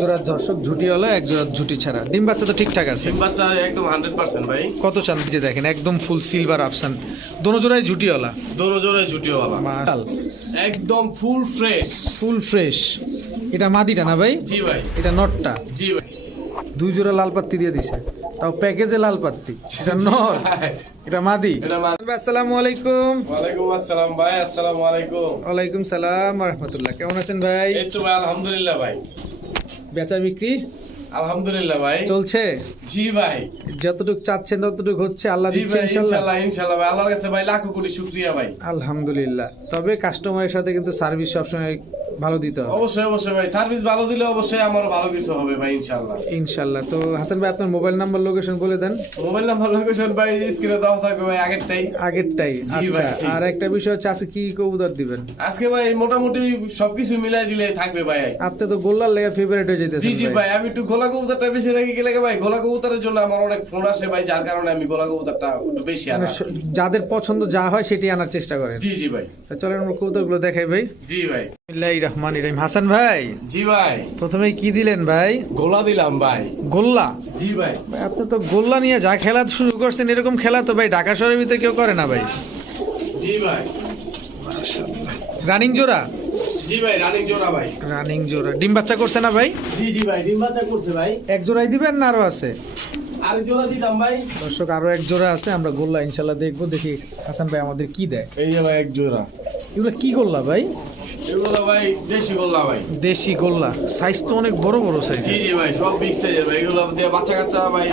জোড়া দর্শক ঝুটিওয়ালা এক জোড়া ঝুটি ছাড়া। ডিম বাচ্চা তো ঠিকঠাক আছে? ডিম বাচ্চা একদম হান্ড্রেড পার্সেন্ট ভাই। কত চান যে দেখেন একদম ফুল সিলভার অপশন দোনো জোড়াই ঝুটিওয়ালা? দোনো জোরে জুটিওয়ালা মাল একদম ফুল ফ্রেশ ফুল ফ্রেশ এটা মাদিটা না ভাই? জি ভাই। এটা নটটা? জি ভাই। দুই জোড়া লাল পাত্তি দিয়ে দিছে। তাও প্যাকেজে লাল পাত্তি। এটা নর। এটা মাদি। আসসালামু আলাইকুম। ওয়ালাইকুম আসসালাম ভাই আসসালামু আলাইকুম। ওয়ালাইকুম সালাম রহমতুল্লাহ। কেমন আছেন ভাই? এই তো ভাই আলহামদুলিল্লাহ ভাই। বেচা বিক্রি আলহামদুলিল্লাহ ভাই। চলছে? জি ভাই। যতটুকু চাচ্ছেন ততটুকু হচ্ছে। আল্লাহ দিচ্ছেন দিচ্ছে ইনশাআল্লাহ ইনশাআল্লাহ ভাই। আল্লাহর কাছে ভাই লাখো কোটি শুকরিয়া ভাই। আলহামদুলিল্লাহ। তবে কাস্টমারের সাথে কিন্তু সার্ভিস সবসময় ভালো দিতে হবে। অবশ্যই অবশ্যই ভাই। সার্ভিস ভালো দিলে অবশ্যই আমারও ভালো কিছু হবে ভাই ইনশাআল্লাহ। ইনশাল্লাহ তো হাসান ভাই আপনার মোবাইল নাম্বার লোকেশন বলে দেন। মোবাইল নাম্বার লোকেশন ভাই স্ক্রিনে দেওয়া থাকবে ভাই আগেরটাই। আগেরটাই। জি আচ্ছা আর একটা বিষয় হচ্ছে আজকে কি কবুতর দিবেন? আজকে ভাই মোটামুটি সবকিছু মিলাই জিলাই থাকবে ভাই। আপনি তো গোল্লার লেগে ফেভারিট হয়ে জি যেতেছেন জি ভাই। ভাই আমি একটু গোলা কবুতরটা বেশি রেখে গেলে ভাই? গোলা কবুতরের জন্য আমার অনেক ফোন আসে ভাই যার কারণে আমি গোলা কবুতরটা একটু বেশি মানে আনা যাদের পছন্দ যা হয় সেটি আনার চেষ্টা করেন। জি জি ভাই। চলেন আমরা কবুতরগুলো দেখাই ভাই। জি ভাই। বিসমিল্লাহির রহমানির হাসান ভাই জি ভাই। প্রথমে কি দিলেন ভাই? গোলা দিলাম ভাই। গোল্লা? জি ভাই। ভাই আপনি তো গোল্লা নিয়ে যা খেলা শুরু করছেন এরকম খেলা তো ভাই ঢাকা শহরের ভিতরে কেউ করে না ভাই। জি ভাই। রানিং জোড়া? জি ভাই রানিং জোড়া ভাই। রানিং জোড়া। ডিম বাচ্চা করছে না ভাই? জি জি ভাই ডিম বাচ্চা করছে ভাই। এক জোড়াই দিবেন না আরও আছে? আরেক জোড়া দিতাম ভাই। দর্শক আরও এক জোড়া আছে আমরা গোল্লা ইনশাল্লাহ দেখব দেখি হাসান ভাই আমাদের কি দেয়। এই যে ভাই এক জোড়া। এগুলো কি গোল্লা ভাই? এগুলো ভাই দেশি গোল্লা ভাই। দেশি গোল্লা। সাইজ তো অনেক বড় বড় সাইজ জি জি ভাই সব বিগ সাইজের ভাই। এগুলো দিয়ে বাচ্চা কাচ্চা ভাই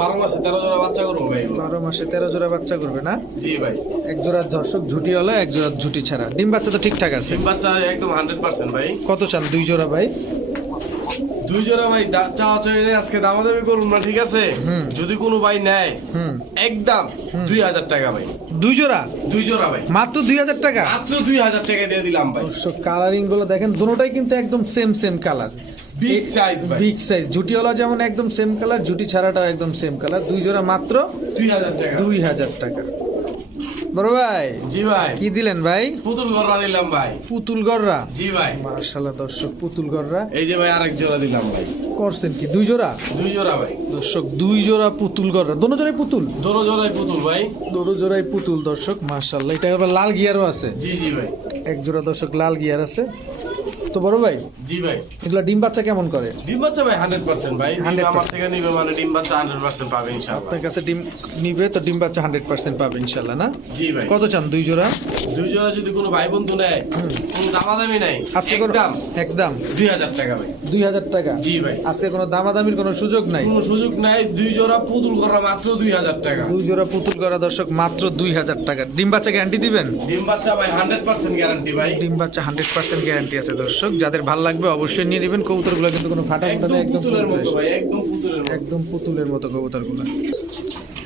বারো মাসে তেরো জোড়া বাচ্চা করব ভাই বারো মাসে তেরো জোড়া বাচ্চা করবে না? জি ভাই। এক জোড়া দর্শক এক জোড়া ঝুটি ছাড়া। ডিম বাচ্চা তো ঠিকঠাক আছে? ডিম বাচ্চা একদম হান্ড্রেড পার্সেন্ট ভাই। কত চান দুই জোড়া ভাই? দুই জোড়া ভাই চাওয়া চাইলে আজকে দামাদামি করুন না ঠিক আছে। যদি কোনো ভাই নেয় একদম দুই হাজার টাকা ভাই। দুই জোড়া দুই জোড়া ভাই। মাত্র দুই হাজার টাকা? মাত্র দুই হাজার টাকা দিয়ে দিলাম ভাই। কালারিংগুলো দেখেন দুটোটাই কিন্তু একদম same same colour big size big size ঝুটিওয়ালা যেমন একদম সেম কালার জুটি ছাড়াটাও একদম সেম কালার দুই জোড়া মাত্র দুই হাজার টাকা। দুই হাজার টাকা। বড় ভাই? জি ভাই। কি দিলেন ভাই? পুতুল গররা দিলাম ভাই। পুতুল গররা? জি ভাই। দর্শক পুতুল গররা। এই যে ভাই আরেক জোড়া দিলাম ভাই। করছেন কি? দুই জোড়া? দুই জোড়া ভাই। দর্শক দুই জোড়া পুতুল গররা। দোনো জোড়াই পুতুল? দোনো জোড়াই পুতুল ভাই। দোনো জোড়াই পুতুল দর্শক মার্শাল্লাহ এটা আবার লাল গিয়ারও আছে। জি জি ভাই। এক জোড়া দর্শক লাল গিয়ার আছে। তো বড় ভাই? জি ভাই। এগুলা ডিম বাচ্চা কেমন করে? ডিম বাচ্চা ভাই হান্ড্রেড পার্সেন্ট ভাই। ডিম আমার থেকে নিবে মানে ডিম বাচ্চা হান্ড্রেড পার্সেন্ট পাবে ইনশাআল্লাহ। আপনার কাছে ডিম নিবে তো ডিম বাচ্চা হান্ড্রেড পার্সেন্ট পাবে ইনশাল্লাহ না? জি ভাই। কত চান দুই জোড়া? দুই জোড়া যদি কোনো ভাই বন্ধু নেয় কোনো দামাদামি নাই আজকে কোনো একদম। একদম। দুই হাজার টাকা ভাই। দুই হাজার টাকা? জি ভাই। আজকে কোনো দামাদামির কোনো সুযোগ নাই? কোনো সুযোগ নাই দুই জোড়া পুতুল করা মাত্র দুই হাজার টাকা। দুই জোড়া পুতুল করা দর্শক মাত্র দুই হাজার টাকা। ডিম বাচ্চা গ্যারান্টি দিবেন? ডিম বাচ্চা ভাই হান্ড্রেড পার্সেন্ট গ্যারান্টি ভাই। ডিম বাচ্চা হান্ড্রেড পার্সেন্ট গ্যারান্টি আছে দর্শক। যাদের ভালো লাগবে অবশ্যই নিয়ে নেবেন। কবুতরগুলো কিন্তু কোনো ফাটা ফাটা একদম একদম পুতুলের মতো ভাই একদম পুতুলের মতো। একদম পুতুলের মতো কবুতরগুলো।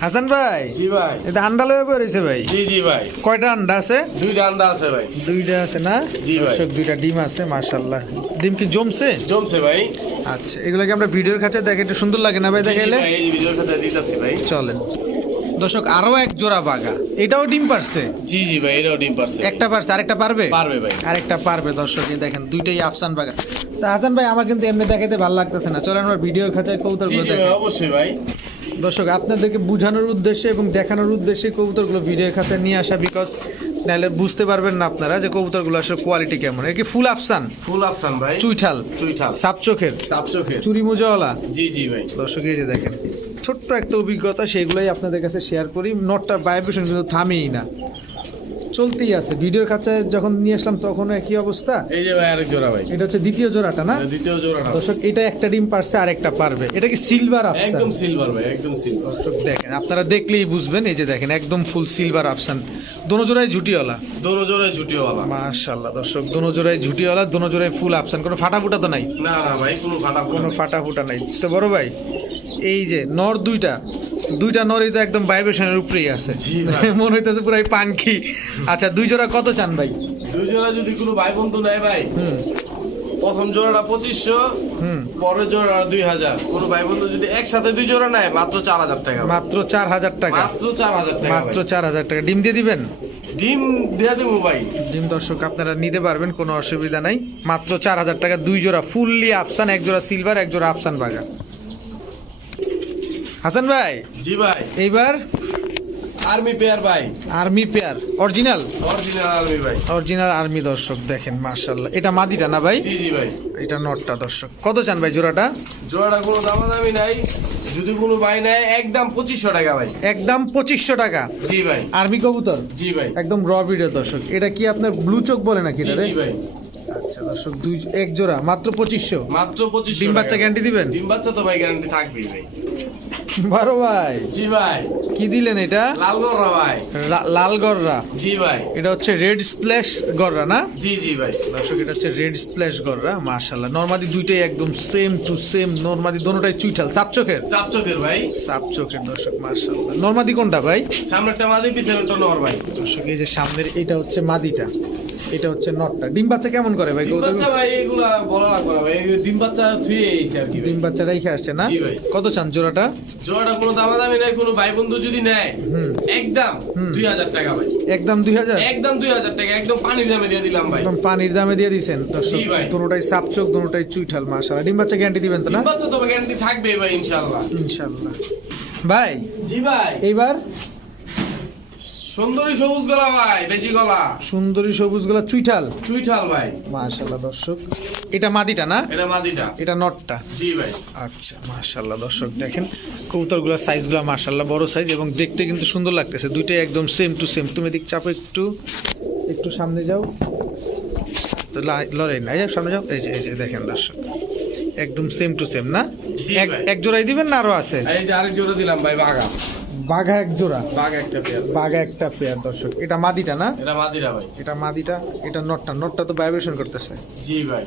হাসান ভাই জি ভাই। এটা আন্ডা লয়ে পড়েছে ভাই। জি জি ভাই। কয়টা আন্ডা আছে? দুইটা আন্ডা আছে ভাই। দুইটা আছে না? জি ভাই। দর্শক দুইটা ডিম আছে মার্শাল্লাহ ডিম কি জমছে? জমছে ভাই। আচ্ছা এগুলোকে আমরা ভিডিওর কাছে দেখে একটু সুন্দর লাগে না ভাই দেখাইলে? ভিডিওর কাছে দিতেছি ভাই। চলেন। দর্শক আরও এক জোড়া বাগা এটাও ডিম পারছে? জি জি ভাই এটাও ডিম পারছে। একটা পারছে আরেকটা পারবে? পারবে ভাই। আরেকটা পারবে দর্শক এই দেখেন দুইটাই আফসান বাগা তা হাসান ভাই আমার কিন্তু এমনি দেখাতে ভালো লাগতেছে না। চলেন আমরা ভিডিওর খাঁচায় কবুতর জি জি অবশ্যই ভাই। দর্শক আপনাদেরকে বোঝানোর উদ্দেশ্যে এবং দেখানোর উদ্দেশ্যে কবুতরগুলো ভিডিওর খাঁচায় নিয়ে আসা বিকজ নাহলে বুঝতে পারবেন না আপনারা যে কবুতরগুলো আসলে কোয়ালিটি কেমন। এর কি ফুল আফসান? ফুল আফসান ভাই। চুইঠাল। চুইঠাল। সাপ চোখের সাপ চোখের চুরি মুজওয়ালা জি জি ভাই। দর্শক এই যে দেখেন ছোট্ট একটা অভিজ্ঞতা সেগুলোই আপনাদের কাছে শেয়ার করি। নটটা ভাইব্রেশন কিন্তু থামেই না। চলতেই আছে। ভিডিওর কাছে যখন নিয়ে আসলাম তখন একই অবস্থা। এই যে ভাই আরেক জোড়া ভাই। এটা হচ্ছে দ্বিতীয় জোড়াটা না? দ্বিতীয় জোড়াটা। দর্শক এটা একটা ডিম পারছে আর একটা পারবে। এটা কি সিলভার আফসান একদম সিলভার ভাই একদম সিলভার দর্শক দেখেন আপনারা দেখলেই বুঝবেন এই যে দেখেন একদম ফুল সিলভার আফসান দোনো জোড়াই ঝুটিওয়ালা। দোনো জোড়ায় জুটিওয়ালা মাশাল্লাহ দর্শক দোনো জোড়াই ঝুটিওয়ালা দোনো জোড়াই ফুল আফসান কোনো ফাটা ফুটা তো নাই? না না ভাই কোনো ফাটা কোনো ফাটা ফুটা নাই। তো বড় ভাই এই যে নর দুইটা দুইটা নরই তো একদম ভাইব্রেশনের উপরেই আছে। মনে হইতেছে পুরাই পাঙ্কি আচ্ছা দুই জোড়া কত চান ভাই? দুই জোড়া যদি কোনো ভাই বন্ধু নেয় ভাই প্রথম জোড়াটা পঁচিশশো হুম। পরের জোড়াটা দুই হাজার। কোনো ভাই বন্ধু যদি একসাথে দুই জোড়া নেয় মাত্র চার হাজার টাকা মাত্র চার হাজার টাকা। মাত্র চার হাজার টাকা মাত্র চার হাজার টাকা। ডিম দিয়ে দিবেন? ডিম দেয়া দেবো ভাই। ডিম দর্শক আপনারা নিতে পারবেন কোনো অসুবিধা নাই। মাত্র চার হাজার টাকা দুই জোড়া ফুললি আফসান এক জোড়া সিলভার এক জোড়া আফসান বাগা হাসান ভাই জি ভাই। এইবার আর্মি পেয়ার ভাই। Army pair original original army ভাই। অরিজিনাল আর্মি দর্শক দেখেন মার্শাল্লাহ এটা মাদিটা না ভাই? জি জি ভাই। এটা নটটা দর্শক। কত চান ভাই জোড়াটা? জোড়াটা কোনো দামাদামি নাই। যদি কোনো ভাই নেয় একদম পঁচিশশো টাকা ভাই। একদম পঁচিশশো টাকা? জি ভাই। আর্মি কবুতর? জি ভাই। একদম র ভিডিও দর্শক। এটা কি আপনার ব্লু চোখ বলে নাকি জি ভাই। আচ্ছা দর্শক দুই এক জোড়া মাত্র পঁচিশশো। মাত্র পঁচিশশো ডিম বাচ্চা গ্যারান্টি দিবেন? ডিম বাচ্চা তো ভাই গ্যারান্টি থাকবেই ভাই। বারো ভাই। জি ভাই। কি দিলেন এটা? লাল গররা ভাই। লাল গররা। জি ভাই। এটা হচ্ছে রেড স্প্ল্যাশ গররা না? জি জি ভাই। দর্শক এটা হচ্ছে রেড স্প্ল্যাশ গররা মাশাল্লাহ নর্মাদি দুইটাই একদম সেম টু সেম নর্মাদি দোনোটাই চুইঠাল। চাপ চোখের? চাপ চোখের ভাই। চাপ চোখের দর্শক মাশাল্লাহ নর্মাদি কোনটা ভাই? সামনেরটা মাদি পিছনেরটা নর ভাই। দর্শক এই যে সামনের এটা হচ্ছে মাদিটা। এটা হচ্ছে নটটা। ডিম বাচ্চা কেমন করে ভাই? ডিম বাচ্চা ভাই এগুলা বলা লাগবে না ভাই। ডিম বাচ্চা থুয়ে এইছে আর কি ডিম বাচ্চা রেখে আসছে না? কত চান জোড়াটা? জোড়াটা কোনো দামাদামি নাই কোনো ভাই বন্ধু যদি নেয় একদম হুম। দুই হাজার টাকা ভাই। একদম দুই হাজার? একদম দুই হাজার টাকা একদম পানির দামে দিয়ে দিলাম ভাই। একদম পানির দামে দিয়ে দিছেন। দর্শক। দুটোটাই সাপ চোখ দুটোটাই চুইঠাল মাশাল্লাহ ডিম বাচ্চা গ্যারান্টি দিবেন তো না? ডিম বাচ্চা তো গ্যারান্টি থাকবে ভাই ইনশাল্লাহ ইনশাল্লাহ ভাই জি ভাই। এইবার সুন্দরী সবুজ গলা ভাই বেজি গলা। সুন্দরী সবুজগুলা চুইঠাল। চুইঠাল ভাই। মাশাল্লাহ দর্শক এটা মাদিটা না? এটা মাদিটা। এটা নটটা? জি ভাই। আচ্ছা মাশাল্লাহ দর্শক দেখেন কবুতরগুলোর সাইজগুলো মাশাল্লাহ বড় সাইজ এবং দেখতে কিন্তু সুন্দর লাগতেছে। দুইটাই একদম সেম টু সেম তুমি দিক চাপো একটু একটু সামনে যাও। তো লড়াই না। এই যে সামনে যাও। এই যে এই যে দেখেন দর্শক একদম সেম টু সেম না? এক। জোড়াই দিবেন না আরও আছে? এই যে আরেক জোড়া দিলাম ভাই বাঘা। বাঘা এক জোড়া। বাঘা একটা পেয়ার। বাঘা একটা পেয়ার দর্শক। এটা মাদিটা না? এটা মাদিরা ভাই। এটা মাদিটা এটা নটটা। নটটা তো ভাইব্রেশন করতেছে। জি ভাই।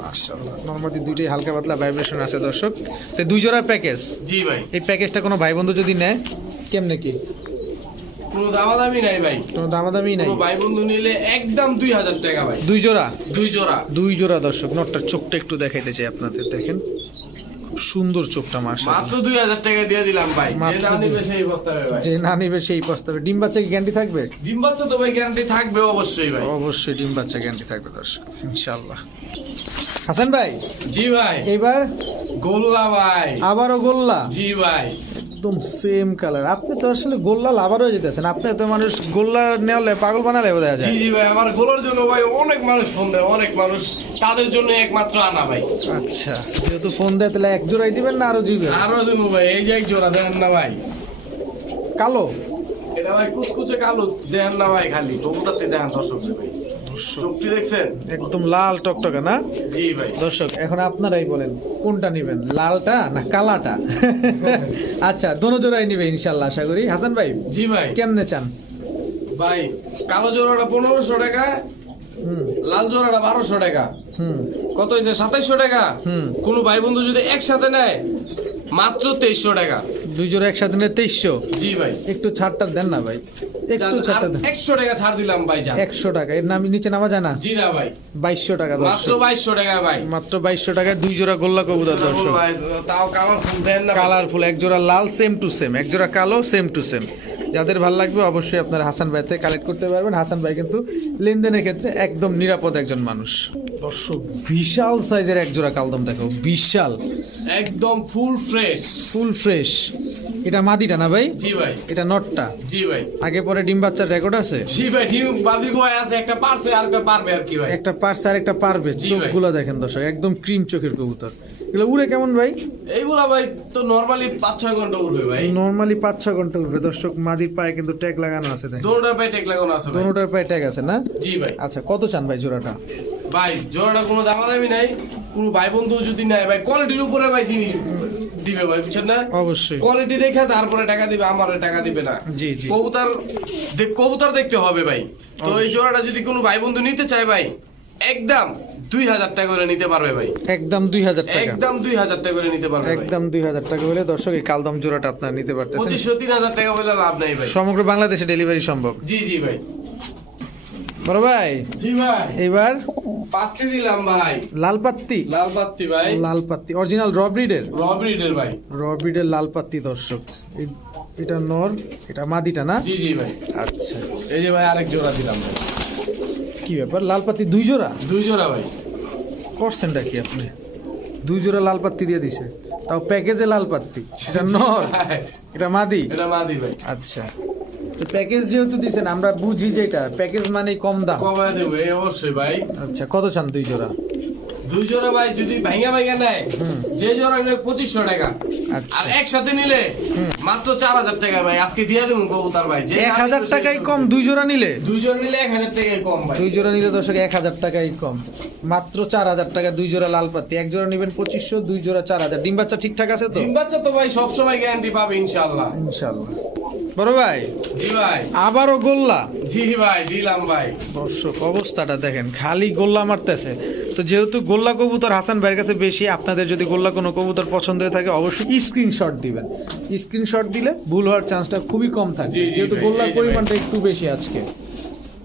মাশাআল্লাহ। নর্মালি দুইটাই হালকা পাতলা ভাইব্রেশন আছে দর্শক। তো দুই জোড়া প্যাকেজ জি ভাই। এই প্যাকেজটা কোনো ভাই বন্ধু যদি নেয় কেমনে কি? কোনো দামাদামি নাই ভাই। কোনো দামাদামি নাই? কোনো ভাই বন্ধু নিলে একদম দুই হাজার টাকা ভাই। দুই জোড়া? দুই জোড়া। দুই জোড়া দর্শক। নটটার চোখটা একটু দেখাইতে চাই আপনাদের দেখেন। সুন্দর চোখটা মাসে মাত্র দুই হাজার টাকা দিয়ে দিলাম ভাই। যে না নিবে সেই প্রস্তাবে ভাই। যে না নিবে সেই প্রস্তাবে ডিম বাচ্চা কি গ্যারান্টি থাকবে? ডিম বাচ্চা তো ভাই গ্যারান্টি থাকবে অবশ্যই ভাই। অবশ্যই ডিম বাচ্চা গ্যারান্টি থাকবে দর্শক ইনশাআল্লাহ। হাসান ভাই জি ভাই। এবার গোল্লা ভাই। আবারও গোল্লা? জি ভাই। একদম সেম কালার আপনি তো আসলে গোল্লা লাভার হয়ে যেতেছেন। আপনি তো মানুষ গোল্লা নেওয়ালে পাগল বানালে বোঝা জি যায়। জি ভাই আমার গোলার জন্য ভাই অনেক মানুষ ফোন দেয় অনেক মানুষ তাদের জন্য একমাত্র আনা ভাই। আচ্ছা যেহেতু ফোন দেয় তাহলে এক জোড়াই দিবেন না আরও দিবেন? আরও দেবো ভাই এই যে এক জোড়া দেন না ভাই। কালো? এটা ভাই কুচকুচে কালো দেন না ভাই খালি। কবুতারটি দেখেন দর্শক ভাই একদম লাল টকটকে না? জি ভাই। দর্শক এখন আপনারাই বলেন কোনটা নেবেন লালটা না কালাটা? আচ্ছা দোনো জোড়াই নিবে ইনশাল্লাহ আশা করি। হাসান ভাই জি ভাই। কেমনে চান? ভাই কালো জোড়াটা পনেরোশো টাকা লাল জোড়াটা বারোশো টাকা। হুম। কত হয়েছে? সাতাইশশো টাকা। হুম। কোনো ভাই বন্ধু যদি একসাথে নেয় মাত্র তেইশশো টাকা। দুই জোড়া একসাথে নিয়ে তেইশশো? জি ভাই। একটু ছাড়টা দেন না ভাই। একটু ছাড়টা দেন। একশো টাকা ছাড় দিলাম ভাই একশো টাকা এর নাম নিচে নামা যায় না? জি না ভাই। বাইশশো টাকা মাত্র বাইশশো টাকা ভাই। মাত্র বাইশশো টাকায় দুই জোড়া গোল্লা কবুতর দর্শক। ভাই, তাও কালারফুল দেন না। কালারফুল এক জোড়া লাল সেম টু সেম এক জোড়া কালো সেম টু সেম যাদের ভালো লাগবে অবশ্যই আপনারা হাসান ভাই থেকে কালেক্ট করতে পারবেন। হাসান ভাই কিন্তু লেনদেনের ক্ষেত্রে একদম নিরাপদ একজন মানুষ। দর্শক বিশাল সাইজের এক জোড়া কালদম দেখো বিশাল। একদম ফুল ফ্রেশ ফুল ফ্রেশ এটা মাদিটা না ভাই? জি ভাই। এটা নটটা? জি ভাই। আগে পরে ডিম বাচ্চার রেকর্ড আছে? জি ভাই ডিম বাদির গোয়া আছে একটা পারছে আর একটা পারবে আর কি ভাই। একটা পার্স আর একটা পারবে। চোখগুলো দেখেন দর্শক একদম ক্রিম চোখের কবুতর। এগুলো উড়ে কেমন ভাই? এইগুলা ভাই তো নরমালি পাঁচ ছয় ঘণ্টা উঠবে ভাই। নর্মালি পাঁচ ছ ঘণ্টা উঠবে দর্শক মাদির পায়ে কিন্তু ট্যাগ লাগানো আছে দেখেন। দোনোটার পায়ে টেক লাগানো আছে ভাই। দোনোটার পায়ে ট্যাগ আছে না? জি ভাই। আচ্ছা কত চান ভাই জোড়াটা? ভাই জোড়াটা কোনো দামাদামি নাই। কোনো ভাই বন্ধু যদি নাই ভাই কোয়ালিটির উপরে ভাই জিনিস। দিবে ভাই বুঝছেন না? অবশ্যই। কোয়ালিটি দেখে তারপরে টাকা দিবে আমার টাকা দিবে না। জি জি। কবুতর কবুতর দেখতে হবে ভাই। তো এই জোড়াটা যদি কোনো ভাই বন্ধু নিতে চায় ভাই একদম দুই হাজার টাকা করে নিতে পারবে ভাই। একদম দুই হাজার টাকা। একদম দুই হাজার টাকা করে নিতে পারবে একদম দুই হাজার টাকা হলে দর্শক এই কালদম জোড়াটা আপনার নিতে পারতেছেন। পঁচিশশো তিন হাজার টাকা বলে লাভ নেই ভাই। সমগ্র বাংলাদেশে ডেলিভারি সম্ভব। জি জি ভাই। বড় ভাই জি ভাই। এবার পাত্তি দিলাম ভাই। লাল পাত্তি? লাল পাত্তি ভাই। লাল পাত্তি অরিজিনাল র ব্রিডের রবিডের ভাই। র ব্রিডের লাল পাত্তি দর্শক। এই- এটা নর এটা মাদিটা না? জি জি ভাই। আচ্ছা। এই যে ভাই আরেক জোড়া দিলাম ভাই। কি ব্যাপার লাল পাত্তি দুই জোড়া? দুই জোড়া ভাই। করছেনটা কি আপনি? দুই জোড়া লাল পাত্তি দিয়ে দিছে। তাও প্যাকেজে লাল পাত্তি। এটা নর এটা মাদি? এটা মাদি ভাই। আচ্ছা। তো প্যাকেজ যেহেতু দিছেন আমরা বুঝি যে এটা। প্যাকেজ মানে কম দাম। কমায় দেবো এই অবশ্যই ভাই। আচ্ছা কত চান দুই জোড়া? দুই জোড়া ভাই যদি ভাইঙ্গা ভাইঙ্গা নেয় যে জোড়া নেয় পঁচিশশো টাকা। আচ্ছা। আর একসাথে নিলে মাত্র চার হাজার টাকা ভাই। আজকে দিয়ে দেবো কবুতার ভাই। যে এক হাজার টাকাই কম দুই জোড়া নিলে? দুই জোড়া নিলে এক হাজার টাকাই কম ভাই। দুই জোড়া নিলে দর্শক এক হাজার টাকাই কম। মাত্র চার হাজার টাকা দুই জোড়া লাল পাত্তি এক জোড়া নেবেন পঁচিশশো দুই জোড়া চার হাজার। ডিম বাচ্চা ঠিকঠাক আছে তো? ডিম বাচ্চা তো ভাই সবসময় গ্যারান্টি পাবে ইনশাল্লাহ ইনশাল্লাহ বড় ভাই? জি ভাই। আবারও গোল্লা? জি ভাই দিলাম ভাই। দর্শক অবস্থাটা দেখেন খালি গোল্লা মারতেছে। তো যেহেতু গোল্লা কবুতর হাসান ভাইয়ের কাছে বেশি আপনাদের যদি গোল্লা কোনো কবুতর পছন্দ হয়ে থাকে অবশ্যই স্ক্রিনশট দিবেন। স্ক্রিনশট দিলে ভুল হওয়ার চান্সটা খুবই কম থাকে যেহেতু গোল্লার। পরিমাণটা একটু বেশি আজকে।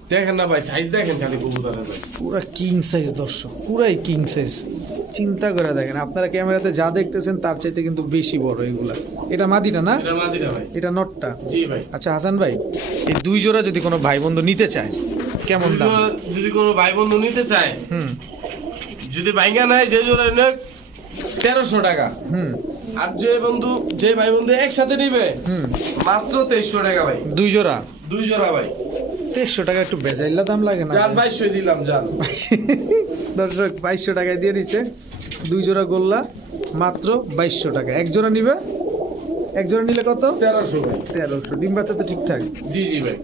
দেখেন না ভাই সাইজ দেখেন খালি কবুতরের ভাই। পুরা কিং সাইজ দর্শক পুরাই কিং সাইজ চিন্তা করে দেখেন আপনারা ক্যামেরাতে যা দেখতেছেন তার চাইতে কিন্তু বেশি বড় এগুলা। এটা মাদিটা না? এটা মাদিরা ভাই। এটা নটটা? জি ভাই। আচ্ছা হাসান ভাই এই দুই জোড়া যদি কোনো ভাই বন্ধু নিতে চায় কেমন দাম? যদি কোনো ভাই বন্ধু নিতে চায় হুম। যদি ভাইঙ্গা নেয় যে জোড়া নেয় তেরোশো টাকা। হুম। আর যে বন্ধু যে ভাই বন্ধু একসাথে নিবে হুম। মাত্র তেইশশো টাকা ভাই। দুই জোড়া? দুই জোড়া ভাই। তেইশশো টাকা একটু বেজাইল্লা দাম লাগে না বাইশশো দিলাম দর্শক বাইশশো টাকায় দিয়ে দিছে। দুই জোড়া গোল্লা মাত্র বাইশশো টাকা। এক জোড়া নিবে? এক জোড়া নিলে কত? তেরোশো ভাই। তেরোশো। ডিম বাচ্চা তো ঠিকঠাক। জি জি ভাই।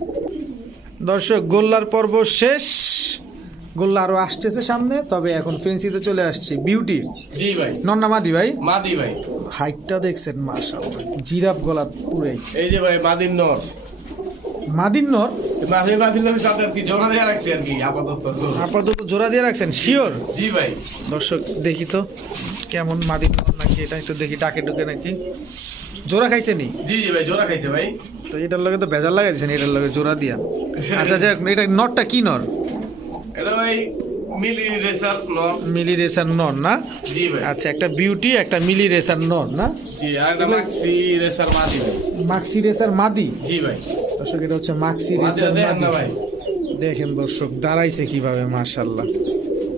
দর্শক গোল্লার পর্ব শেষ। গোল্লা আরও আসতেছে সামনে তবে এখন ফেন্সিতে চলে আসছে। বিউটি। জি ভাই। নন্না মাদি ভাই। মাদি ভাই। হাইটটা দেখছেন মাশাআল্লাহ। জিরাফ গলা পুরে এই যে ভাই মাদির নর। আপাতত আপাতত জোড়া দিয়ে রাখছেন? শিওর জি ভাই। দর্শক দেখি তো কেমন নাকি এটা একটু দেখি ডাকে নাকি। জোড়া খাইছে নি? জি জি ভাই জোড়া খাইছে ভাই। তো এটার লগে তো বেজার লাগাই দিয়েছেন এটার লগে জোড়া দিয়া। আচ্ছা যাক এটা নটটা কি নর? এটা ভাই মিলি রেসার নর মিলি রেসার নর না? জি ভাই। আচ্ছা একটা বিউটি একটা মিলি রেসার নর না? জি আর একটা মাক্সি রেসার মাদি মাক্সি রেসার মাদি? জি ভাই। দর্শক এটা হচ্ছে মাক্সি রেসার মাদি। ভাই। দেখেন দর্শক দাঁড়াইছে কীভাবে মাশাল্লাহ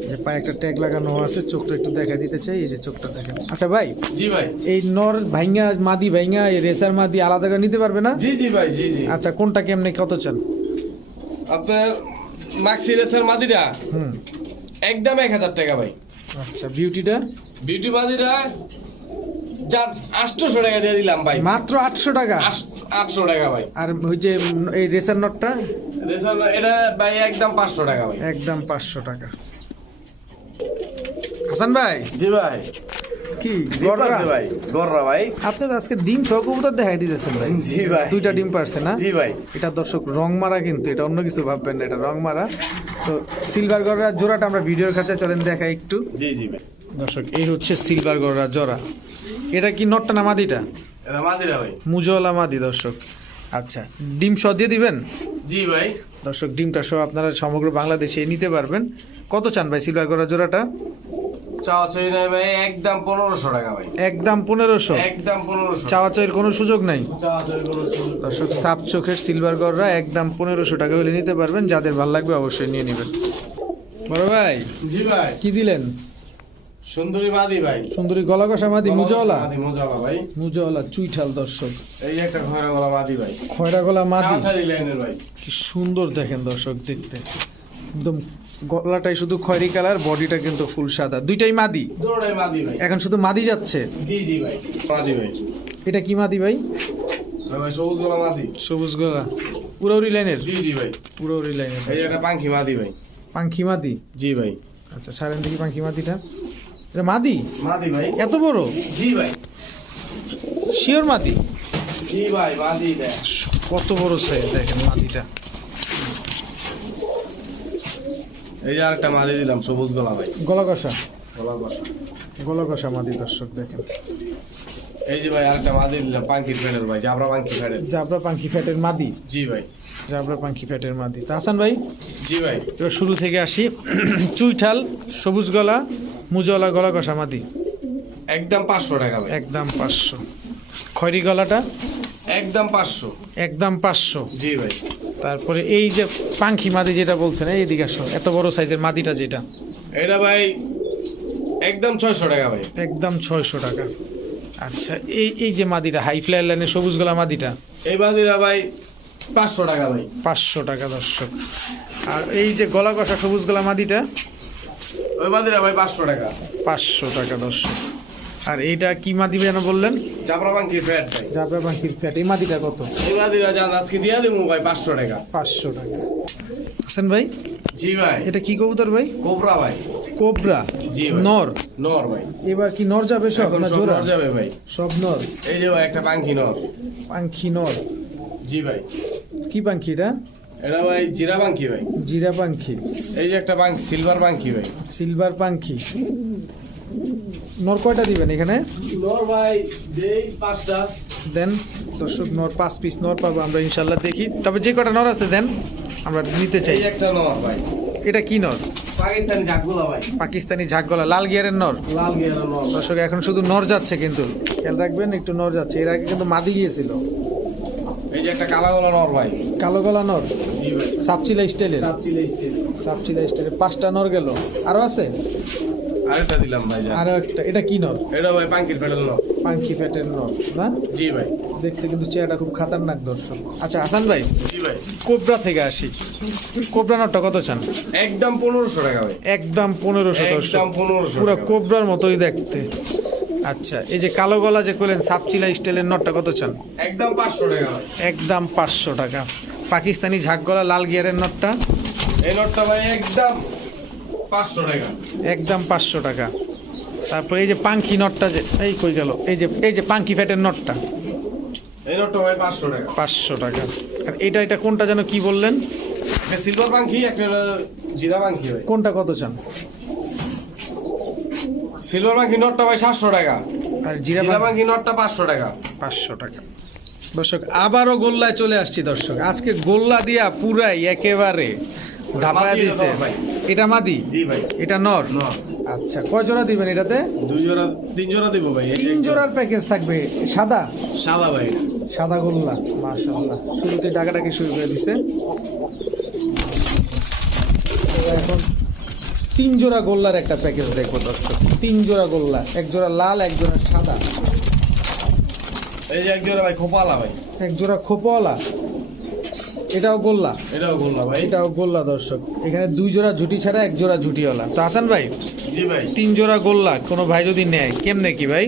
যে পায়ে একটা ট্যাগ লাগানো আছে চোখটা একটু দেখা দিতে চাই এই যে চোখটা দেখেন। আচ্ছা ভাই জি ভাই। এই নর ভাইঙ্গা মাদি ভাইঙ্গা এই রেসার মাদি আলাদা করে নিতে পারবে না? জি জি ভাই জি জি। আচ্ছা কোনটা কেমনে কত চান? আপনার মাক্সি রেসার মাদিরা হুম। একদম এক হাজার টাকা ভাই। আচ্ছা বিউটিটা বিউটি বাদিটা যার আটশোশো টাকা দিয়ে দিলাম ভাই। মাত্র আটশো টাকা? আটশো টাকা ভাই। আর ওই যে এই রেসার নটটা? রেসার এটা ভাই একদম পাঁচশো টাকা ভাই। একদম পাঁচশো টাকা। হাসান ভাই? জি ভাই। কি? ভাই গররা ভাই। আপনি আজকে ডিম সহ কবুতর দেখাই দিতেছেন ভাই। জি ভাই। দুইটা ডিম পারছে না? জি ভাই। এটা দর্শক রং মারা কিন্তু এটা অন্য কিছু ভাববেন না এটা রং মারা। তো সিলভার গড়রা জোড়াটা আমরা ভিডিওর কাছে চলেন দেখাই একটু। জি জি ভাই। দর্শক এই হচ্ছে সিলভার গড়রা জোড়া। এটা কি নটটা না মাদিটা? এটা মাদিরা ভাই। মাদি দর্শক। আচ্ছা ডিম সহ দিয়ে দিবেন? জি ভাই। দর্শক ডিমটা সহ আপনারা সমগ্র বাংলাদেশে নিতে পারবেন। কত চান ভাই সিলভার গড়া জোড়াটা? নাই ভাই একদম পনেরোশো টাকা ভাই। একদম পনেরোশো? একদম পনেরোশো। কোনো সুযোগ নাই। দর্শক সাপ চোখের সিলভার গড়রা একদম পনেরোশো টাকা হলে নিতে পারবেন যাদের ভালো লাগবে অবশ্যই নিয়ে নেবেন। বড় ভাই জি ভাই। কি দিলেন? সুন্দরী মাদি ভাই। সুন্দরী গলা কষা মাদি মুজওয়ালা? মাদি মুজাওয়ালা ভাই। মুজওয়ালা চুইঠাল দর্শক। এই একটা ঘরে গলা মাদি ভাই। খয়রা গলা মাদি লাইনের ভাই। কি সুন্দর দেখেন দর্শক দেখতে। একদম গলাটাই শুধু খয়েরি কালার বডিটা কিন্তু ফুল সাদা। দুইটাই মাদি? দৌড়াই মাদি ভাই। এখন শুধু মাদি যাচ্ছে? জি জি ভাই। মাদি ভাই। এটা কি মাদি ভাই? ভাই সবুজ গলা মাদি। সবুজ গলা। পুরোরি লাইনের? জি জি ভাই। পুরোরি লাইনের এই যে একটা পাঙ্খি মাদি ভাই। পাঙ্খি মাদি? জি ভাই। আচ্ছা সারেন দেখি পাঙ্খি মাদিটা। এটা মাদি? মাদি ভাই। এত বড়? জি ভাই। শিওর মাদি? জি ভাই মাদি দেখ। কত বড় সাইজ দেখেন মাদিটা। এই যে আরেকটা মাদি দিলাম সবুজ গলা ভাই গলা কষা গলা বসা গলা কষা মাদি দর্শক দেখেন। এই যে ভাই আরেকটা মাদি দিলাম পাঙ্কির ফেডেল ভাই জাবরা পাঙ্কি ফেডেল জাবরা পাঙ্খি ফ্যাটের মাদি? জি ভাই। জাবরা পাঙ্কি ফ্যাটের মাদি। তা হাসান ভাই জি ভাই। এবার শুরু থেকে আসি। চুইঠাল সবুজ গলা মুজলা গলা কষা মাদি। একদম পাঁচশো টাকা ভাই। একদম পাঁচশো। খয়রি গলাটা? একদম পাঁচশো। একদম পাঁচশো। জি ভাই। তারপরে এই যে পাঙ্খি মাদি যেটা বলছেন এই দিকে আসো এত বড় সাইজের মাদিটা যেটা। এটা ভাই একদম ছয়শো টাকা ভাই। একদম ছয়শো টাকা। আচ্ছা এই এই যে মাদিটা হাই ফ্লাই লাইনের সবুজ গলা মাদিটা? এই বাদিরা ভাই পাঁচশো টাকা ভাই। পাঁচশো টাকা দর্শক। আর এই যে গলা কষা সবুজ গলা মাদিটা? ওই বাদিরা ভাই পাঁচশো টাকা। পাঁচশো টাকা দর্শক। আর এইটা কি মাদি যেন বললেন? চাপড়া বাঙ্কি ফ্যাট ভাই। জাবরা পাখির ফ্যাট এই মাদিটা কত? এই বাদিরা যান আজকে দিয়া দেবো ভাই পাঁচশো টাকা। পাঁচশো টাকা। হাসান ভাই? জি ভাই। এটা কি কবুতর ভাই? কোবরা ভাই। কোবরা? জি ভাই। নর? নর ভাই। এবার কি নর যাবে সব না জোড়া? নর যাবে ভাই। সব নর? এই যে ভাই একটা পাঙ্কি নর। পাঙ্খি নর। জি ভাই। কি পাঙ্খি এটা? এটা ভাই জিরা পাঙ্কি ভাই। জিরা পাঙ্খি এই যে একটা পাঙ্কি সিলভার পাঙ্কি ভাই। সিলভার পাঙ্খি নর কয়টা দিবেন এখানে? নর ভাই যেই পাঁচটা। দেন দর্শক নর পাঁচ পিস নর পাবো আমরা ইনশাল্লাহ দেখি। তবে যে কটা নর আছে দেন আমরা নিতে চাই। এই একটা নর ভাই। এটা কি নর? পাকিস্তানি জাগুলা ভাই। পাকিস্তানি ঝাকগলা লাল গিয়ারের নর? লাল গিয়ার নর। দর্শক এখন শুধু নর যাচ্ছে কিন্তু। খেয়াল রাখবেন একটু নর যাচ্ছে। এর আগে কিন্তু মাদি গিয়েছিল। এই যে একটা কালো গলা নর ভাই। কালো গলা নর? সাপচিলা স্টাইলের? সাপ চিলে সাপচিলা স্টাইলের। পাঁচটা নর গেল। আরও আছে? আরেকটা দিলাম ভাই আরও একটা এটা কি নর? এটা ভাই পাঙ্কির পেডাল নর। পাঙ্কি ফ্যাটের নর না? জি ভাই। দেখতে কিন্তু চেহারাটা খুব খাতারনাক দর্শক। আচ্ছা হাসান ভাই জি ভাই। কোবরা থেকে আসি। কোবরা নটটা কত চান? একদম পনেরোশো টাকা ভাই। একদম পনেরোশো একদম পনেরোশো পুরো কোবরার মতোই দেখতে। আচ্ছা এই যে কালো গলা যে করলেন সাপচিলা স্টাইলের নটটা কত চান? একদম পাঁচশো টাকা একদম পাঁচশো টাকা। পাকিস্তানি ঝাক গলা লাল গিয়ারের নটটা এই নটটা ভাই একদম একদম পাঁচশো টাকা। তারপরে এই যে পাঙ্খি নটটা যে এই কই গেল? এই যে এই যে পাঙ্খি ফ্যাটের নটটা। এই নটটা ভাই পাঁচশো টাকা। পাঁচশো টাকা। আর এটা এটা কোনটা যেন কি বললেন? একটা সিলভার পাঙ্কি একটা জিরা পাঙ্কি ভাই। কোনটা কত চান? সিলভার পাঙ্কি নটটা ভাই সাতশো টাকা। আর জিরা পাঙ্কি নটটা পাঁচশো টাকা। পাঁচশো টাকা। দর্শক আবারও গোল্লায় চলে আসছি দর্শক। আজকে গোল্লা দিয়া পুরাই একেবারে ধাপায়া এটা মাদি? জি ভাই। এটা নর? আচ্ছা কয় জোড়া দিবেন এটাতে? দুই জোড়া তিন জোড়া দিব ভাই তিন জোড়ার প্যাকেজ থাকবে। সাদা? সাদা ভাই। সাদা গোল্লা মাশাআল্লাহ। শুরুতে শুরু করে দিছে। এখন তিন জোড়া গোল্লার একটা প্যাকেজ দেখব দর্শক। তিন জোড়া গোল্লা এক জোড়া লাল এক জোড়া সাদা। এই যে এক জোড়া ভাই খোপালা ভাই। এক জোড়া খোপওয়ালা এটাও গোল্লা। এটাও গোল্লা ভাই। এটাও গোল্লা দর্শক। এখানে দুই জোড়া ঝুটি ছাড়া এক জোড়া ঝুটিওয়ালা। তো হাসান ভাই জি ভাই। তিন জোড়া গোল্লা কোনো ভাই যদি নেয় কেমনে কি ভাই?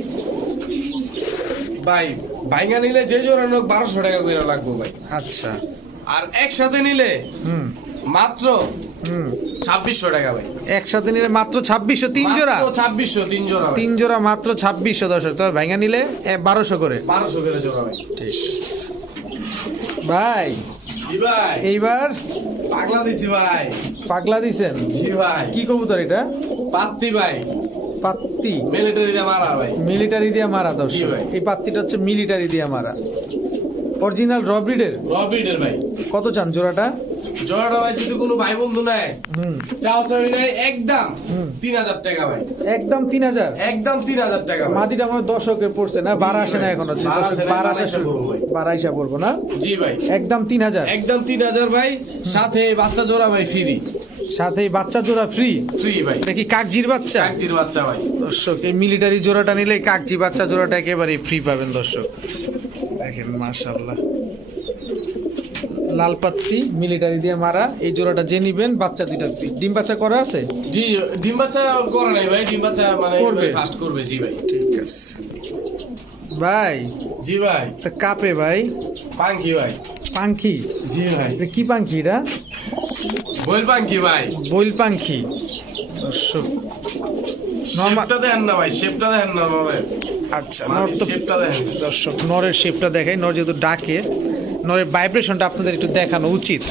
ভাই ভাইঙ্গা নিলে যে জোড়া নোক বারোশো টাকা করে লাগবে ভাই। আচ্ছা। আর একসাথে নিলে হুম। মাত্র হুম। ছাব্বিশশো টাকা ভাই। একসাথে নিলে মাত্র ছাব্বিশশো তিন জোড়া? ছাব্বিশশো তিন জোড়া তিন জোড়া মাত্র ছাব্বিশশো দর্শক। তবে ভাঙা নিলে বারোশো করে। বারোশো করে জোড়া ভাই। ঠিক ভাই এইবার পাগলা দিছি ভাই। পাগলা দিছেন? জি ভাই। কি কবুতর এটা? পাত্তি ভাই। পাত্তি। মিলিটারি দিয়ে মারা ভাই। মিলিটারি দিয়ে মারা দর্শক। ভাই। এই পাত্তিটা হচ্ছে মিলিটারি দিয়ে মারা। অরিজিনাল রবিডের রবিডের ভাই। কত চান জোড়াটা? জোড়াটা ভাই যদি কোনো ভাই বন্ধু নেয় চাও চাই নেয় একদম তিন হাজার টাকা ভাই। একদম তিন হাজার? একদম তিন হাজার টাকা মাদিটা আমার দশকে পড়ছে না? বার আসে না। এখনও বার আসে বার আইসা পড়ব না? জি ভাই। একদম তিন হাজার? একদম তিন হাজার ভাই। সাথে বাচ্চা জোড়া ভাই ফ্রি সাথে বাচ্চা জোড়া ফ্রি ফ্রি ভাই। এটা কি কাকজির বাচ্চা? চাকরির বাচ্চা ভাই। দর্শক এই মিলিটারি জোড়াটা নিলে কাকজি বাচ্চা জোড়াটা একেবারে ফ্রি পাবেন দর্শক। দেখেন মাশাল্লাহ লাল পাত্তি মিলিটারি দিয়ে মারা এই জোড়াটা যে নিবেন বাচ্চা দুইটা ফ্রি ডিম বাচ্চা করা আছে? জি ডিম বাচ্চা করে নাই ভাই ডিম বাচ্চা মানে করবে। ফাস্ট করবে জি ভাই। ঠিক আছে। ভাই। জি ভাই। তা কাপে ভাই? পাঙ্কি ভাই। পাঙ্খি জি ভাই। এটা কি পাঙ্খি এটা? বইল পাঙ্কি ভাই। বইল পাঙ্খি দর্শক শেপটা দেখেন না ভাই শেপটা দেখেন না নরের। আচ্ছা মানে নর তো শেপটা দেখেন। দর্শক নরের শেপটা দেখাই। নর যেহেতু ডাকে নরের ভাইব্রেশনটা আপনাদের একটু দেখানো উচিত।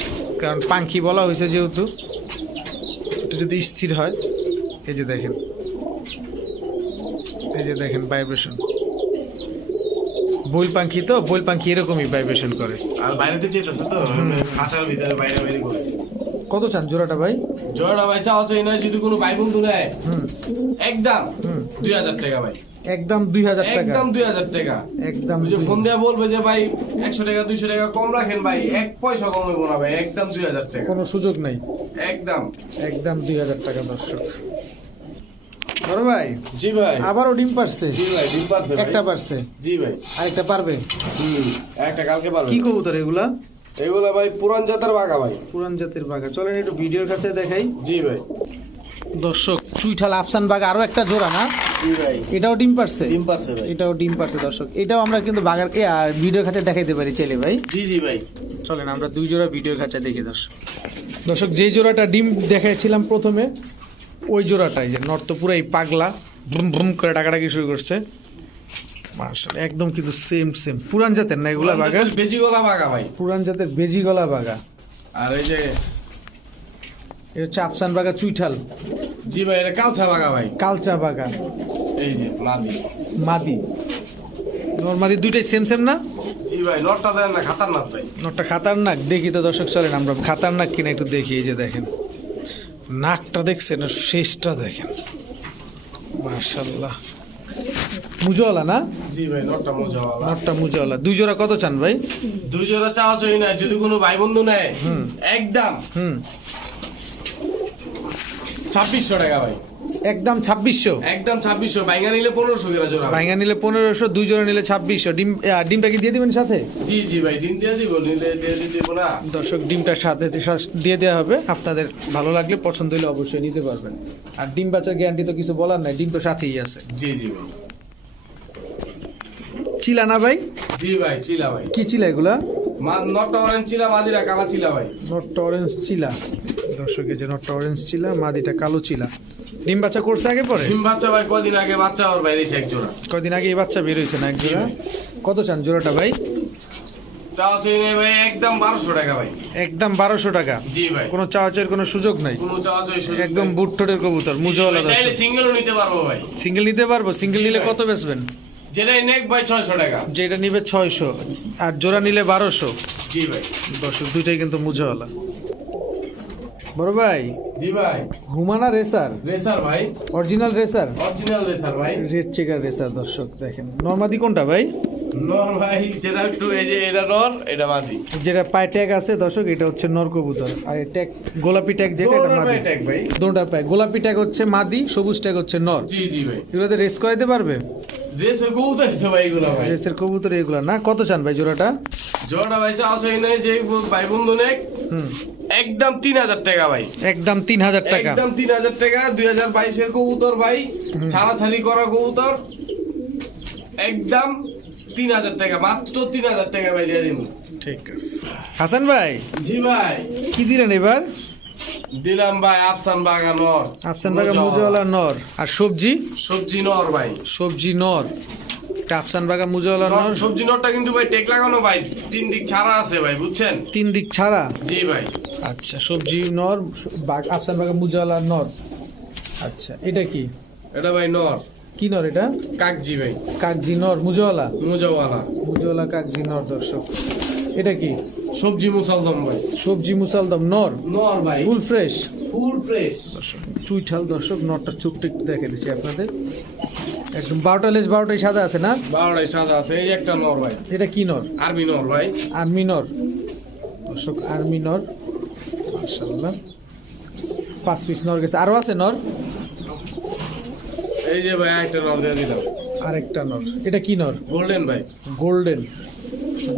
কারণ পাঙ্খি বলা হয়েছে যেহেতু একটু যদি স্থির হয় এই যে দেখেন। এই যে দেখেন ভাইব্রেশন বইল পাখি তো বইল পাখি এরকমই ভাইব্রেশন করে। আর বাইরেতে চেতেছে তো খাঁচার ভিতরে বাইরে বাইরে করে কত চান জোড়াটা ভাই? জোড়াটা ভাই চাওয়া চাই না যদি কোনো ভাই বন্ধু নেয়। একদম দুই হাজার টাকা ভাই। একদম দুই হাজার টাকা। একদম দুই হাজার টাকা। একদম যে ফোন দেওয়া বলবে যে ভাই একশো টাকা দুইশো টাকা কম রাখেন ভাই এক পয়সা কম হইব না ভাই একদম দুই হাজার টাকা। কোনো সুযোগ নাই। একদম। একদম দুই হাজার টাকা দর্শক। বড় ভাই জি ভাই। আবারও ডিম পারছে? জি ভাই ডিম পারছে একটা পারছে? জি ভাই। আরেকটা পারবে? হুম একটা কালকে পারবে। কি কবুতর এগুলা? এগুলা ভাই পুরান জাতের বাঘা ভাই। পুরান জাতের বাঘা। চলেন একটু ভিডিওর কাছে দেখাই। জি ভাই। দর্শক চুইঠাল আফসান বাঘা আরও একটা জোড়া না? জি ভাই। এটাও ডিম পারছে? ডিম পারছে ভাই। এটাও ডিম পারছে দর্শক। এটাও আমরা কিন্তু বাঘার ভিডিওর খাতে দেখাইতে পারি চলে ভাই। জি জি ভাই। চলেন আমরা দুই জোড়া ভিডিওর কাছে দেখি দর্শক। দর্শক যেই জোড়াটা ডিম দেখাইছিলাম প্রথমে ওই জোড়াটাই যে নর্ত পুরাই পাগলা ভ্রুম ভ্রুম করে ডাকাডাকি শুরু করছে। মার্শাল একদম কিন্তু সেম সেম পুরান জাতের না এগুলা বাঘা? বেশি গলা বাঘা ভাই। পুরান জাতের বেজি গলা বাঘা। আর এই যে এটা হচ্ছে আফসান বাঘা চুইঠাল। জি ভাই এটা কালচা বাঘা ভাই। কালচা বাঘা। এই যে মাদি। মাদি। নর্মাদি দুইটাই সেম সেম না? জি ভাই নটটা দেন না খাতারনাথ ভাই। নটটা খাতারনাক? দেখি তো দর্শক চলেন আমরা খাতারনাক কিনা একটু দেখি এই যে দেখেন। নাকটা দেখছেন শেষটা দেখেন। মাশাল্লাহ মুজওয়ালা না? জি ভাই নটটা মজাওয়ালা। নটটা মুজওয়ালা। দুই জোড়া কত চান ভাই? দুই জোড়া চাওয়া চাই না যদি কোনো ভাই বন্ধু নেয়। একদম। হুম। ছাব্বিশশো টাকা ভাই। একদম ছাব্বিশশো? একদম ছাব্বিশশো বাইঙ্গা নিলে পনেরোশো করে জোড়া। ভাই। ভাইঙ্গা নিলে পনেরোশো দুই জোড়া নিলে ছাব্বিশশো। ডিম ডিমটা কি দিয়ে দিবেন সাথে? জি জি ভাই দিন দিয়ে দিব নিলে দিয়ে দিব না। দর্শক ডিমটা সাথে দিয়ে দেওয়া হবে। আপনাদের ভালো লাগলে পছন্দ হলে অবশ্যই নিতে পারবেন। আর ডিম বাচ্চার গ্যারান্টি তো কিছু বলার নাই ডিম তো সাথেই আছে। জি জি ভাই। চিলা না ভাই? জি ভাই চিলা ভাই। কি চিলা এগুলা? মা নটটা অরেঞ্জ চিলা মাদিরা কালা চিলা ভাই। নটটা অরেঞ্জ চিলা। দর্শক যে নটটা অরেঞ্জ চিলা মাদিটা কালো চিলা। ডিম বাচ্চা করছে আগে পরে? ডিম বাচ্চা ভাই কদিন আগে বাচ্চা ওর বাইরেছে এক জোড়া। কয়দিন আগে এই বাচ্চা বের হয়েছে না এক জোড়া? কত চান জোড়াটা ভাই? চাওয়া ভাই একদম টাকা ভাই। একদম টাকা। জি ভাই। কোনো কোনো সুযোগ নাই? কোনো চাওয়া একদম। বুটটোটের কবুতর মুজওয়ালা ভাই, চাইলে সিঙ্গেলও নিতে পারব ভাই। সিঙ্গেল নিতে পারব সিঙ্গেল নিলে কত বেচবেন? যেটাই নেক ভাই ছয়শো টাকা। যেটা নিবে ছয়শো আর জোড়া নিলে বারোশো। জি ভাই। দর্শক দুইটাই কিন্তু মুজওয়ালা। বড় ভাই জি ভাই। হুমানা রেসার? রেসার ভাই। Original racer? অরিজিনাল রেসার ভাই। রেড চেকার রেসার দর্শক দেখেন। নর্মাদি কোনটা ভাই? নর ভাই যেটা একটু এই যে এটা নর এটা মাদি। যেটা পায়ে ট্যাগ আছে দর্শক এটা হচ্ছে নর কবুতর। আর এই ট্যাগ গোলাপি ট্যাগ যেটা এটা মাদি। ট্যাগ ভাই। দোনটার পায়ে। গোলাপি ট্যাগ হচ্ছে মাদি সবুজ ট্যাগ হচ্ছে নর। জি জি ভাই। এগুলোতে রেস করাইতে পারবে? রেসের কবুতর তো ভাই এগুলো ভাই। কবুতর এগুলো। না কত চান ভাই জোড়াটা? জোড়া ভাই চাওয়া চাই নাই যে ভাই বন্ধু নেক। একদম তিন হাজার টাকা ভাই। একদম তিন হাজার টাকা। একদম তিন হাজার টাকা দুই হাজার বাইশের কবুতর ভাই। ছাড়াছাড়ি করা কবুতর। একদম তিন হাজার টাকা মাত্র তিন হাজার টাকা ভাই দিয়ে ঠিক আছে। হাসান ভাই জি ভাই। কি দিলেন এবার? দিলাম ভাই আফসান বাগা নর। আফসান বাগা মুজওয়ালা নর। আর সবজি? সবজি নর ভাই। সবজি নর। আফসান বাগা মুজওয়ালা নর- সবজি নরটা কিন্তু ভাই টেক লাগানো ভাই। তিন দিক ছাড়া আছে ভাই বুঝছেন? তিন দিক ছাড়া? জি ভাই। আচ্ছা সবজি নর আফসান বাগা মুজওয়ালা নর। আচ্ছা এটা কি? এটা ভাই নর। কি নর এটা? কাকজি ভাই। কাকজি নর মুজওয়ালা মোজাওয়ালা মুজওয়ালা কাকজি নর দর্শক। এটা কি? সবজি মুসালদম ভাই। সবজি মুসালদম নর? নর ভাই। Full fresh? Full fresh. দর্শক চুইঠাল দর্শক নরটা চোখটা একটু দেখে দিচ্ছি আপনাদের। একদম বারোটা লেজ বারোটাই সাদা আছে না? বারোটাই সাদা আছে এই একটা নর ভাই। এটা কি নর? আরবি নর ভাই। আর্মি নর। দর্শক আর্মি নর। মাশাল্লাহ পাঁচ পিস নর গেছে। আরও আছে নর? এই যে ভাই একটা নর দিয়ে দিলাম। আরেকটা নর। এটা কি নর? গোল্ডেন ভাই। গোল্ডেন।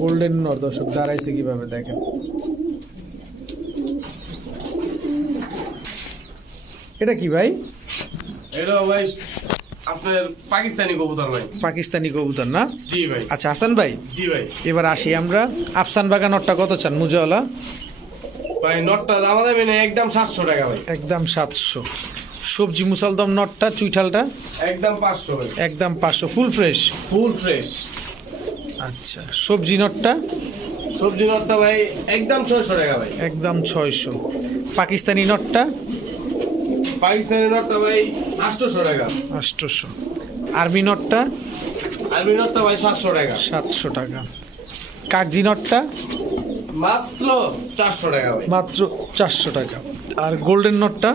গোল্ডেন নর দর্শক দাঁড়াইছে কীভাবে দেখেন। এটা কি ভাই? এটা ভাই আপনার পাকিস্তানি কবুতর ভাই। পাকিস্তানি কবুতর না? জি ভাই। আচ্ছা হাসান ভাই? জি ভাই। এবার আসি আমরা। আফসান বাগা নটটা কত চান মুজাওয়ালা? ভাই নটটা দাম দামি নেই একদম সাতশো টাকা ভাই। একদম সাতশো। সবজি মুসালদম নটটা চুইঠালটা? একদম পাঁচশো একদম পাঁচশো ফুল ফ্রেশ? Full fresh. আচ্ছা সবজি নটটা? সবজি নটটা ভাই একদম ছয়শো টাকা ভাই। একদম ছয়শো। পাকিস্তানি নটটা? পাকিস্তানি নটটা ভাই আটশোশো টাকা। আষ্টশো আর্মি নটটা? আলবিনোরটা ভাই সাতশো টাকা। সাতশো টাকা। কাগজি নটটা? মাত্র চারশো টাকা ভাই। মাত্র চারশো টাকা। আর গোল্ডেন নটটা?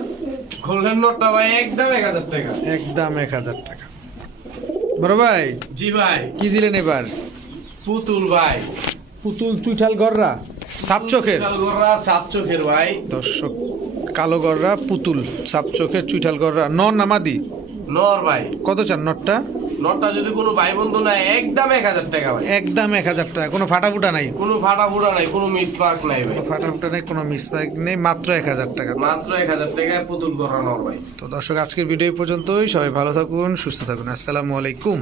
গোল্ডেন নোটটা ভাই একদম এক হাজার টাকা। একদম এক হাজার টাকা। বড় ভাই জি ভাই। কি দিলেন এবার? পুতুল ভাই। পুতুল চুইঠাল গররা? সাপ চোখের। গোর্রা সাপ চোখের ভাই। দর্শক কালো গররা পুতুল সাপ চোখের চুইঠাল গররা। নন নামাদি নর ভাই। কত চান নটটা নটটা যদি কোনো ভাই বন্ধু নাই একদম এক হাজার টাকা ভাই। একদম এক হাজার টাকা। কোনো ফাটাফুটা নাই? কোনো ফাটা ফুটা নাই কোনো মিস মার্ক নাই ভাই। ফাটাফুটা নেই কোনো মিসপ্যাক নেই মাত্র এক হাজার টাকা। মাত্র এক হাজার টাকায় পুতুল গোর্রা নর ভাই। তো দর্শক আজকের ভিডিও পর্যন্তই। সবাই ভালো থাকুন সুস্থ থাকুন। আসসালামু আলাইকুম।